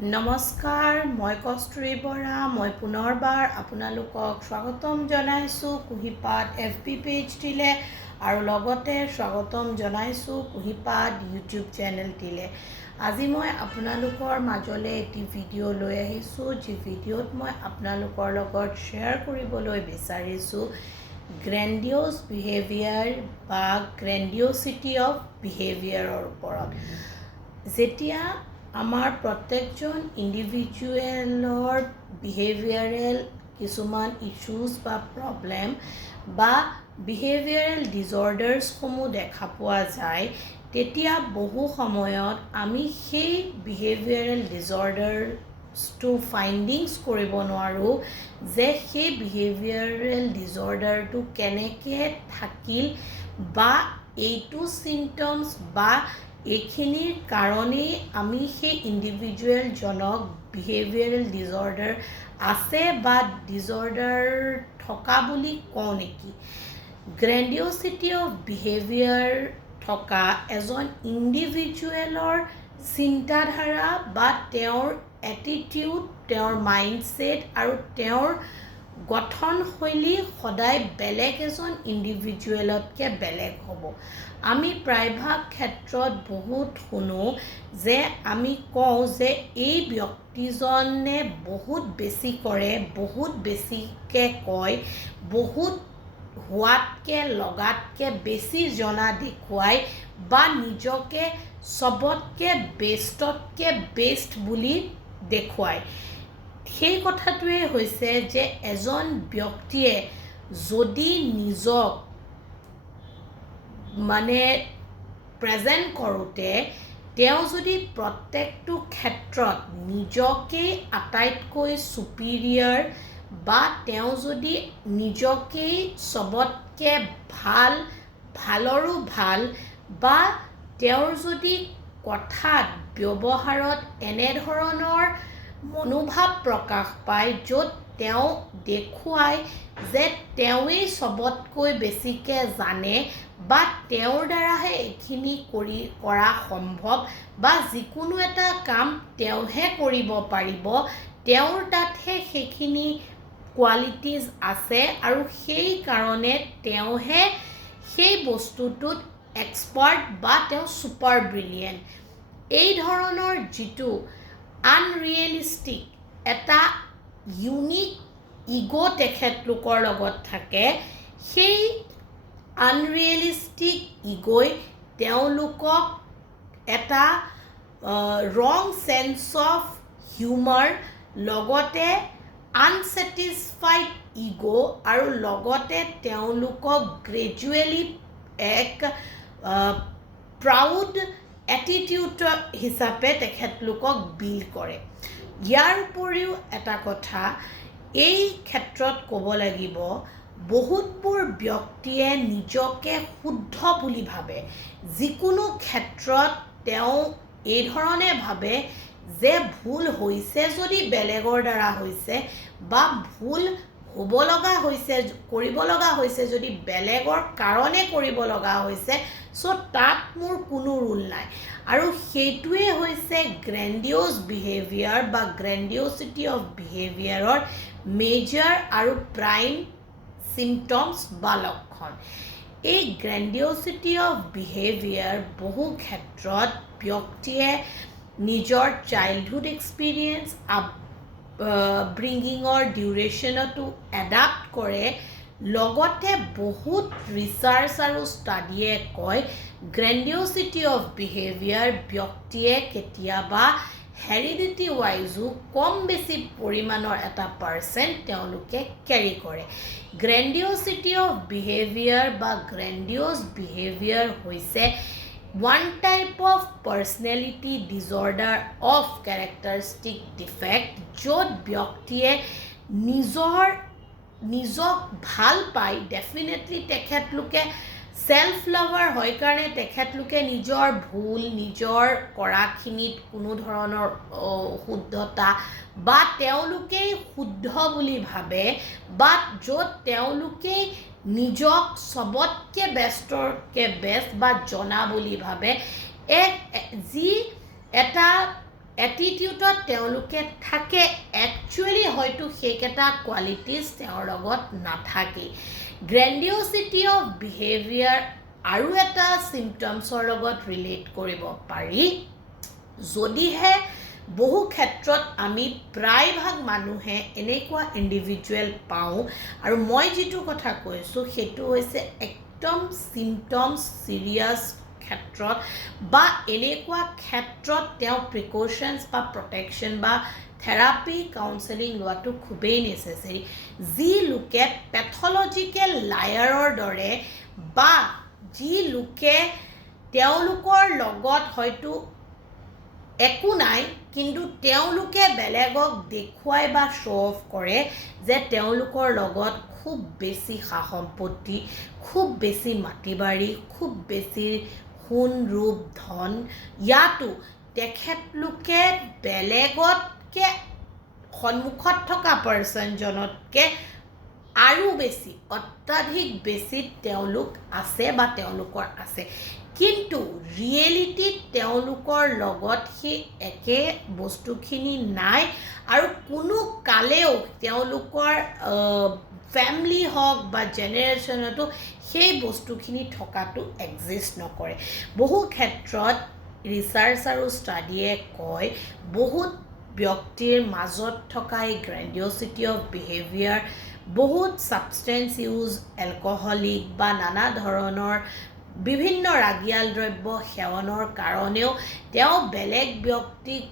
নমস্কাৰ, মই কস্তুৰী বৰা। মই পুনৰবাৰ আপোনালোকক স্বাগতম জনাইছোঁ কুহিপাত FB পেজটিলে আৰু লগতে স্বাগতম জনাইছোঁ কুহিপাত YouTube চেনেলটিলে। আজি মই আপোনালোকৰ মাজলৈ এটি ভিডিঅ' লৈ আহিছোঁ, যি ভিডিঅ'ত মই আপোনালোকৰ লগত শ্বেয়াৰ কৰিবলৈ বিচাৰিছোঁ গ্ৰেণ্ডিঅ'ছ বিহেভিয়াৰ বা গ্ৰেণ্ডিঅ'চিটি অফ বিহেভিয়াৰৰ ওপৰত। যেতিয়া আমাৰ প্ৰত্যেকজন ইণ্ডিভিজুৱেলৰ বিহেভিয়াৰেল কিছুমান ইছ্যুজ বা প্ৰব্লেম বা বিহেভিয়াৰেল ডিজৰ্ডাৰ্ছসমূহ দেখা পোৱা যায়, তেতিয়া বহু সময়ত আমি সেই বিহেভিয়াৰেল ডিজৰ্ডাৰ্ছটো ফাইণ্ডিংছ কৰিব নোৱাৰোঁ যে সেই বিহেভিয়াৰেল ডিজৰ্ডাৰটো কেনেকৈ থাকিল বা এইটো চিমটমছ বা এইখিনিৰ কাৰণেই আমি সেই ইণ্ডিভিজুৱেলজনক বিহেভিয়াৰেল ডিজৰ্ডাৰ আছে বা ডিজৰ্ডাৰ থকা বুলি কওঁ নেকি। গ্ৰেণ্ডিঅ'চিটি অফ বিহেভিয়াৰ থকা এজন ইণ্ডিভিজুৱেলৰ চিন্তাধাৰা বা তেওঁৰ এটিটিউড, তেওঁৰ মাইণ্ডছেট আৰু তেওঁৰ গঠনশৈলী সদায় বেলেগ এজন ইণ্ডিভিজুৱেলতকৈ বেলেগ হ'ব। আমি প্ৰায়ভাগ ক্ষেত্ৰত বহুত শুনো যে আমি কওঁ যে এই ব্যক্তিজনে বহুত বেছি কৰে, বহুত বেছিকৈ কয়, বহুত হোৱাতকৈ লগাতকৈ বেছি জনা দেখুৱায় বা নিজকে চবতকৈ বেষ্টতকৈ বেষ্ট বুলি দেখুৱায়। সেই কথাটোৱে হৈছে যে এজন ব্যক্তিয়ে যদি নিজক প্ৰেজেণ্ট কৰোঁতে তেওঁ যদি প্ৰত্যেকটো ক্ষেত্ৰত নিজকেই আটাইতকৈ চুপিৰিয়ৰ বা তেওঁ যদি নিজকেই চবতকৈ ভালৰো ভাল বা তেওঁৰ যদি কথাত ব্যৱহাৰত এনেধৰণৰ মনোভাৱ প্ৰকাশ পায় য'ত তেওঁ দেখুৱায় যে তেওঁৱেই চবতকৈ বেছিকৈ জানে বা তেওঁৰ দ্বাৰাহে এইখিনি কৰা সম্ভৱ বা যিকোনো এটা কাম তেওঁহে কৰিব পাৰিব, তেওঁৰ তাতহে সেইখিনি কোৱালিটিজ আছে আৰু সেইকাৰণে তেওঁহে সেই বস্তুটোত এক্সপাৰ্ট বা তেওঁ ছুপাৰ ব্ৰিলিয়েণ্ট। এই ধৰণৰ যিটো আনৰিয়েলিষ্টিক এটা ইউনিক ইগ' তেখেতলোকৰ লগত থাকে, সেই আনৰিয়েলিষ্টিক ইগ'ই তেওঁলোকক এটা ৰং চেন্স অফ হিউমাৰ, লগতে আনছেটিছফাইড ইগ' আৰু লগতে তেওঁলোকক গ্ৰেজুৱেলি এক প্ৰাউড এটিটিউড হিচাপে তেখেতলোকক বিল্ড কৰে। ইয়াৰ উপৰিও এটা কথা এই ক্ষেত্ৰত ক'ব লাগিব, বহুতবোৰ ব্যক্তিয়ে নিজকে শুদ্ধ বুলি ভাবে। যিকোনো ক্ষেত্ৰত তেওঁ এই ধৰণে ভাবে যে ভুল হৈছে যদি বেলেগৰ দ্বাৰা হৈছে বা ভুল হ'ব লগা হৈছে, কৰিব লগা হৈছে যদি বেলেগৰ কাৰণে কৰিব লগা হৈছে, তাত মোৰ কোনো ৰোল নাই। আৰু সেইটোৱে হৈছে গ্ৰেণ্ডিঅ'ছ বিহেভিয়াৰ বা গ্ৰেণ্ডিঅ'চিটি অফ বিহেভিয়াৰৰ মেজৰ আৰু প্ৰাইম চিমটমছ বা লক্ষণ। এই গ্ৰেণ্ডিঅ'চিটি অফ বিহেভিয়াৰ বহু ক্ষেত্ৰত ব্যক্তিয়ে নিজৰ চাইল্ডহুড এক্সপিৰিয়েঞ্চ আপব্ৰিঙিঙৰ ডিউৰেশ্যনতো এডাপ্ট কৰে। লগতে বহুত ৰিচাৰ্চ আৰু ষ্টাডিয়ে কয় গ্ৰেণ্ডিঅ'চিটি অফ বিহেভিয়াৰ ব্যক্তিয়ে কেতিয়াবা হেৰিডিটি ৱাইজো কম বেছি পৰিমাণৰ এটা পাৰ্চেণ্ট তেওঁলোকে কেৰি কৰে। গ্ৰেণ্ডিঅ'চিটি অফ বিহেভিয়াৰ বা গ্ৰেণ্ডিঅ'ছ বিহেভিয়াৰ হৈছে one type of personality disorder of characteristic defect, য'ত ব্যক্তিয়ে নিজক ভাল পায়। ডেফিনেটলি তেখেতলোকে চেল্ফ লাভাৰ হয় কাৰণে তেখেতলোকে নিজৰ ভুল, নিজৰ কৰাখিনিত কোনো ধৰণৰ শুদ্ধতা বা তেওঁলোকেই শুদ্ধ বুলি ভাবে বা য'ত তেওঁলোকেই নিজক চবতকৈ বেষ্টতকৈ বেষ্ট বা জনা বুলি ভাবে, যি এটা এটিটিউডত তেওঁলোকে থাকে একচুৱেলি হয়তো সেইকেইটা কোৱালিটিজ তেওঁৰ লগত নাথাকে গ্ৰেণ্ডিঅ'চিটি অফ বিহেভিয়াৰ আৰু এটা চিমটমছৰ লগত ৰিলেট কৰিব পাৰি যদিহে বহু ক্ষেত্ৰত আমি প্ৰায়ভাগ মানুহে এনেকুৱা ইণ্ডিভিজুৱেল পাওঁ আৰু মই যিটো কথা কৈছোঁ সেইটো হৈছে একদম চিমটমছ চিৰিয়াছ ক্ষেত্ৰত বা এনেকুৱা ক্ষেত্ৰত তেওঁ প্ৰিকশ্যনছ বা প্ৰটেকশ্যন বা থেৰাপি কাউন্সেলিং লোৱাটো খুবেই নেচেচেৰী যি লোকে পেথলজিকেল লায়াৰৰ দৰে বা যি লোকে তেওঁলোকৰ লগত হয়তো একো নাই কিন্তু তেওঁলোকে বেলেগক দেখুৱাই বা শ্ব' অফ কৰে যে তেওঁলোকৰ লগত খুব বেছি সা সম্পত্তি খুব বেছি মাটি বাৰী খুব বেছি সোণ ৰূপ ধন ইয়াতো তেখেতলোকে বেলেগতকৈ সন্মুখত থকা পাৰ্চনজনতকৈ আৰু বেছি অত্যাধিক বেছি তেওঁলোক আছে বা তেওঁলোকৰ আছে কিন্তু ৰিয়েলিটিত তেওঁলোকৰ লগত সেই একে বস্তুখিনি নাই আৰু কোনো কালেও তেওঁলোকৰ ফেমিলি হওক বা জেনেৰেশ্যনতো সেই বস্তুখিনি থকাটো এক্সিষ্ট নকৰে বহু ক্ষেত্ৰত ৰিচাৰ্চ আৰু ষ্টাডিয়ে কয় বহুত ব্যক্তিৰ মাজত থকা এই গ্ৰেণ্ডিঅ'চিটি অফ বিহেভিয়াৰ বহুত ছাবষ্টেঞ্চ ইউজ এলকহলিক বা নানা ধৰণৰ বিভিন্ন ৰাগিয়াল দ্ৰব্য সেৱনৰ কাৰণেও তেওঁ বেলেগ ব্যক্তিক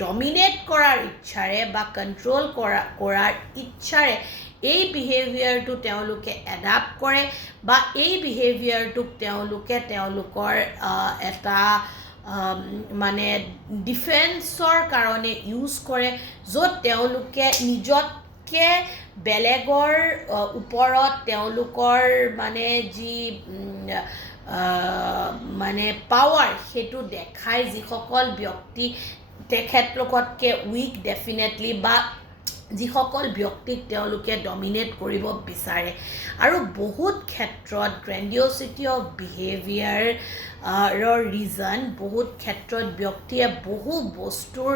ডমিনেট কৰাৰ ইচ্ছাৰে বা কণ্ট্ৰল কৰাৰ ইচ্ছাৰে এই বিহেভিয়াৰটো তেওঁলোকে এডাপ্ট কৰে বা এই বিহেভিয়াৰটোক তেওঁলোকে তেওঁলোকৰ এটা মানে ডিফেন্সৰ কাৰণে ইউজ কৰে য'ত তেওঁলোকে নিজতকৈ বেলেগৰ ওপৰত তেওঁলোকৰ মানে যি মানে পাৱাৰ সেইটো দেখাই যিসকল ব্যক্তি তেখেতলোকতকৈ উইক ডেফিনেটলি বা যিসকল ব্যক্তিক তেওঁলোকে ডমিনেট কৰিব বিচাৰে আৰু বহুত ক্ষেত্ৰত গ্ৰেণ্ডিঅ'চিটি অফ বিহেভিয়াৰৰ ৰিজন বহুত ক্ষেত্ৰত ব্যক্তিয়ে বহু বস্তুৰ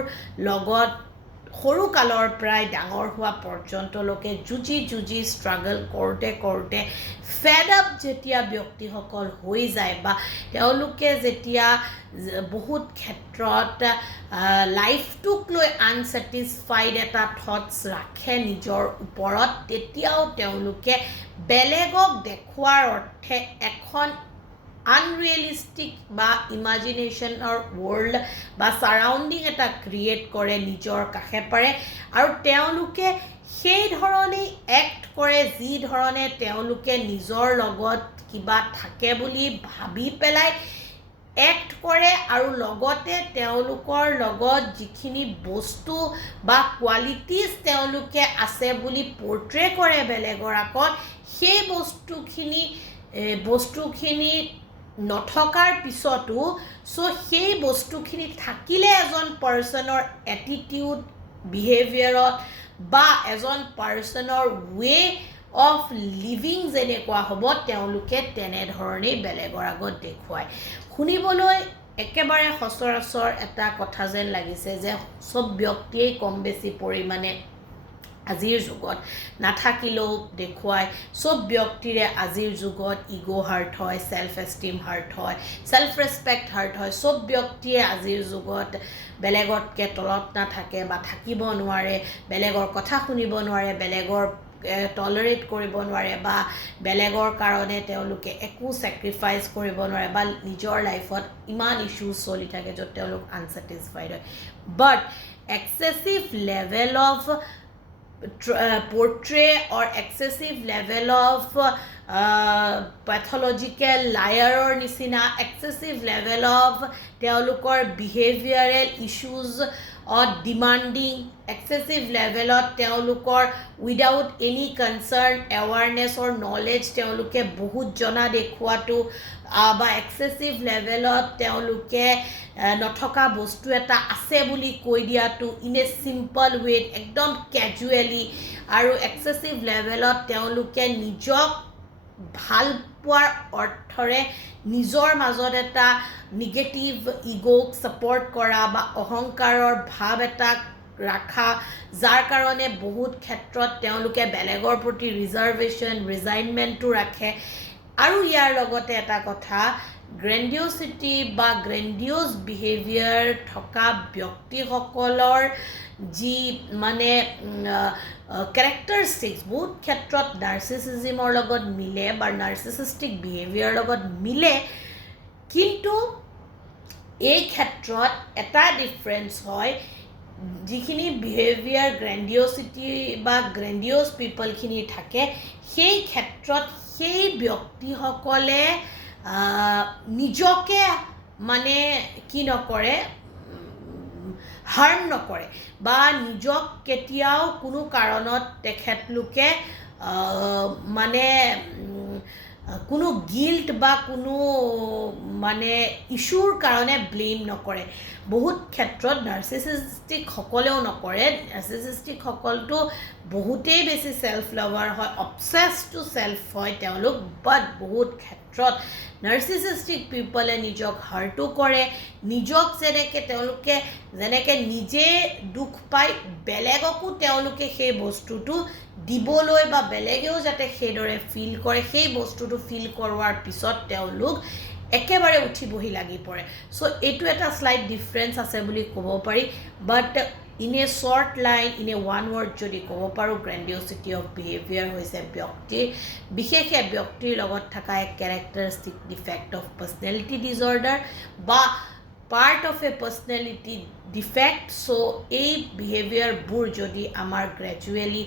লগত সৰু কালৰ পৰাই ডাঙৰ হোৱা পৰ্যন্তলৈকে যুঁজি ষ্ট্ৰাগল কৰোঁতে ফেড আপ যেতিয়া ব্যক্তিসকল হৈ যায় বা তেওঁলোকে যেতিয়া বহুত ক্ষেত্ৰত লাইফটোক লৈ আনছেটিছফাইড এটা থটছ ৰাখে নিজৰ ওপৰত তেতিয়াও তেওঁলোকে বেলেগক দেখুৱাৰ অৰ্থে এখন আনৰিয়েলিষ্টিক বা ইমাজিনেশ্যনৰ ৱৰ্ল্ড বা ছাৰাউণ্ডিং এটা ক্ৰিয়েট কৰে নিজৰ কাষে পাৰে আৰু তেওঁলোকে সেই ধৰণেই এক্ট কৰে যি ধৰণে তেওঁলোকে নিজৰ লগত কিবা থাকে বুলি ভাবি পেলাই এক্ট কৰে আৰু লগতে তেওঁলোকৰ লগত যিখিনি বস্তু বা কোৱালিটিজ তেওঁলোকে আছে বুলি পৰ্ট্ৰে কৰে বেলেগৰ আগত সেই বস্তুখিনি নথকাৰ পিছতো সেই বস্তুখিনি থাকিলে এজন পাৰ্চনৰ এটিটিউড বিহেভিয়াৰত বা এজন পাৰ্চনৰ ৱে অফ লিভিং যেনেকুৱা হ'ব তেওঁলোকে তেনেধৰণেই বেলেগৰ আগত দেখুৱায় শুনিবলৈ একেবাৰে সচৰাচৰ এটা কথা যেন লাগিছে যে চব ব্যক্তিয়েই কম বেছি পৰিমাণে আজিৰ যুগত নাথাকিলেও দেখুৱায় চব ব্যক্তিৰে আজিৰ যুগত ইগ' হাৰ্ট হয় ছেল্ফ এষ্টিম হাৰ্ট হয় ছেল্ফ ৰেচপেক্ট হাৰ্ট হয় চব ব্যক্তিয়ে আজিৰ যুগত বেলেগতকৈ তলত নাথাকে বা থাকিব নোৱাৰে বেলেগৰ কথা শুনিব নোৱাৰে বেলেগৰ টলাৰেট কৰিব নোৱাৰে বা বেলেগৰ কাৰণে তেওঁলোকে একো ছেক্ৰিফাইচ কৰিব নোৱাৰে বা নিজৰ লাইফত ইমান ইছ্যুজ চলি থাকে য'ত তেওঁলোক আনছেটিছফাইড হয় but excessive level of portray or excessive level of pathological liar নিচিনা excessive level of তেওঁলোকৰ behavioral issues or demanding excessive level of তেওঁলোকৰ without any concern awareness or knowledge তেওঁলোকে বহুত জনা দেখুৱাটো বা excessive level of তেওঁলোকে নথকা বস্তু এটা আছে বুলি কৈ দিয়াটো ইন এ চিম্পল ৱেত একদম কেজুৱেলি আৰু এক্সেছিভ লেভেলত তেওঁলোকে নিজক ভাল পোৱাৰ অৰ্থৰে নিজৰ মাজত এটা নিগেটিভ ইগ'ক ছাপৰ্ট কৰা বা অহংকাৰৰ ভাৱ এটা ৰাখা যাৰ কাৰণে বহুত ক্ষেত্ৰত তেওঁলোকে বেলেগৰ প্ৰতি ৰিজাৰ্ভেশ্যন ৰিজাইনমেণ্টটো ৰাখে আৰু ইয়াৰ লগতে এটা কথা গ্ৰেণ্ডিঅ'চিটি বা গ্ৰেণ্ডিঅ'জ বিহেভিয়াৰ থকা ব্যক্তিসকলৰ যি মানে কেৰেক্টাৰিষ্টিক্স বহুত ক্ষেত্ৰত নাৰ্চিছিজিমৰ লগত মিলে বা নাৰ্চিছিষ্টিক বিহেভিয়াৰৰ লগত মিলে কিন্তু এই ক্ষেত্ৰত এটা ডিফাৰেঞ্চ হয় যিখিনি বিহেভিয়াৰ গ্ৰেণ্ডিঅ'চিটি বা গ্ৰেণ্ডিঅ'জ পিপলখিনি থাকে সেই ক্ষেত্ৰত সেই ব্যক্তিসকলে নিজকে মানে কি নকৰে হাৰ্ম নকৰে বা নিজক কেতিয়াও কোনো কাৰণত তেখেতলোকে মানে কোনো গিল্ট বা কোনো মানে ইছ্যুৰ কাৰণে ব্লেম নকৰে বহুত ক্ষেত্ৰত নাৰ্চিছিষ্টিকসকলেও নকৰে নাৰ্চিছিষ্টিকসকলটো বহুতেই বেছি ছেল্ফ লাভাৰ হয় অবছেছ টু ছেল্ফ হয় তেওঁলোক বাট বহুত ক্ষেত্ৰত নাৰ্চিছিষ্টিক পিপলে নিজক হাৰ্টো কৰে নিজক যেনেকৈ নিজে দুখ পায় বেলেগকো তেওঁলোকে সেই বস্তুটো দিবলৈ বা বেলেগেও যাতে সেইদৰে ফিল কৰে সেই বস্তুটো ফিল কৰোৱাৰ পিছত তেওঁলোক একেবাৰে উঠি বহি লাগি পৰে চ' এইটো এটা স্লাইট ডিফাৰেঞ্চ আছে বুলি ক'ব পাৰি but in a short line in a one word যদি ক'ব পাৰোঁ গ্ৰেণ্ডিঅ'চিটি অফ বিহেভিয়াৰ হৈছে বিশেষে ব্যক্তিৰ লগত থকা এক characteristic defect of personality disorder বা part of a personality defect so' এই বিহেভিয়াৰবোৰ যদি আমাৰ গ্ৰেজুৱেলি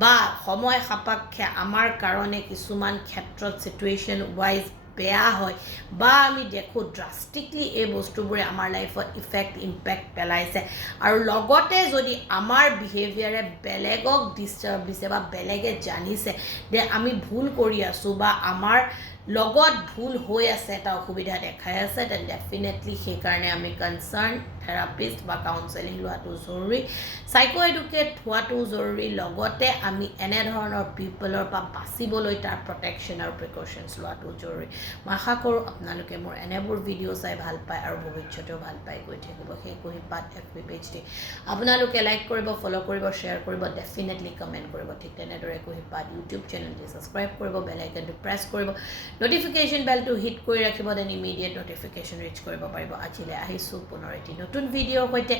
বা সময় সাপেক্ষে আমাৰ কাৰণে কিছুমান ক্ষেত্ৰত চিটুৱেশ্যন ৱাইজ বেয়া হয় বা আমি দেখোঁ ড্ৰাষ্টিকলি এই বস্তুবোৰে আমাৰ লাইফত ইম্পেক্ট পেলাইছে আৰু লগতে যদি আমাৰ বিহেভিয়াৰে বেলেগক ডিষ্টাৰ্ব দিছে বা বেলেগে জানিছে যে আমি ভুল কৰি আছোঁ বা আমাৰ লগত ভুল হৈ আছে এটা অসুবিধা দেখাই আছে দেন ডেফিনেটলি সেইকাৰণে আমি কনচাৰ্ণ থেৰাপিষ্ট বা কাউন্সেলিং লোৱাটো জৰুৰী চাইকো এডুকেট হোৱাটো জৰুৰী লগতে আমি এনেধৰণৰ পিপলৰ পৰা বাচিবলৈ তাৰ প্ৰটেকশ্যন আৰু প্ৰিকশ্যনছ লোৱাটো জৰুৰী মই আশা কৰোঁ আপোনালোকে মোৰ এনেবোৰ ভিডিঅ' চাই ভাল পায় আৰু ভৱিষ্যতেও ভাল পাই গৈ থাকিব সেই কুঁহিপাত FB পেজটি আপোনালোকে লাইক কৰিব ফ'ল' কৰিব শ্বেয়াৰ কৰিব ডেফিনেটলি কমেণ্ট কৰিব ঠিক তেনেদৰে কুঁহিপাত ইউটিউব চেনেলটি ছাবস্ক্ৰাইব কৰিব বেল আইকনটো প্ৰেছ কৰিব নটিফিকেশ্যন বেলটো হিট কৰি ৰাখিব দেন ইমিডিয়েট নটিফিকেশ্যন ৰিচ কৰিব পাৰিব আজিলৈ আহিছোঁ পুনৰ এটি নতুন ভিডিঅ'ৰ সৈতে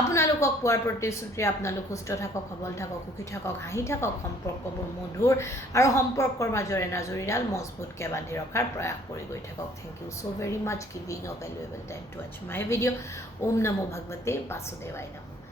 আপোনালোকক পোৱাৰ প্ৰতিশ্ৰুতি আপোনালোক সুস্থ থাকক সবল থাকক সুখী থাকক হাঁহি থাকক সম্পৰ্কবোৰ মধুৰ আৰু সম্পৰ্কৰ মাজৰ এনাজৰীডাল মজবুতকৈ বান্ধি ৰখাৰ প্ৰয়াস কৰি গৈ থাকক thank you so' very much giving a valuable time to watch my video' ওম নমো ভগৱতে বাসুদেৱায় নমঃ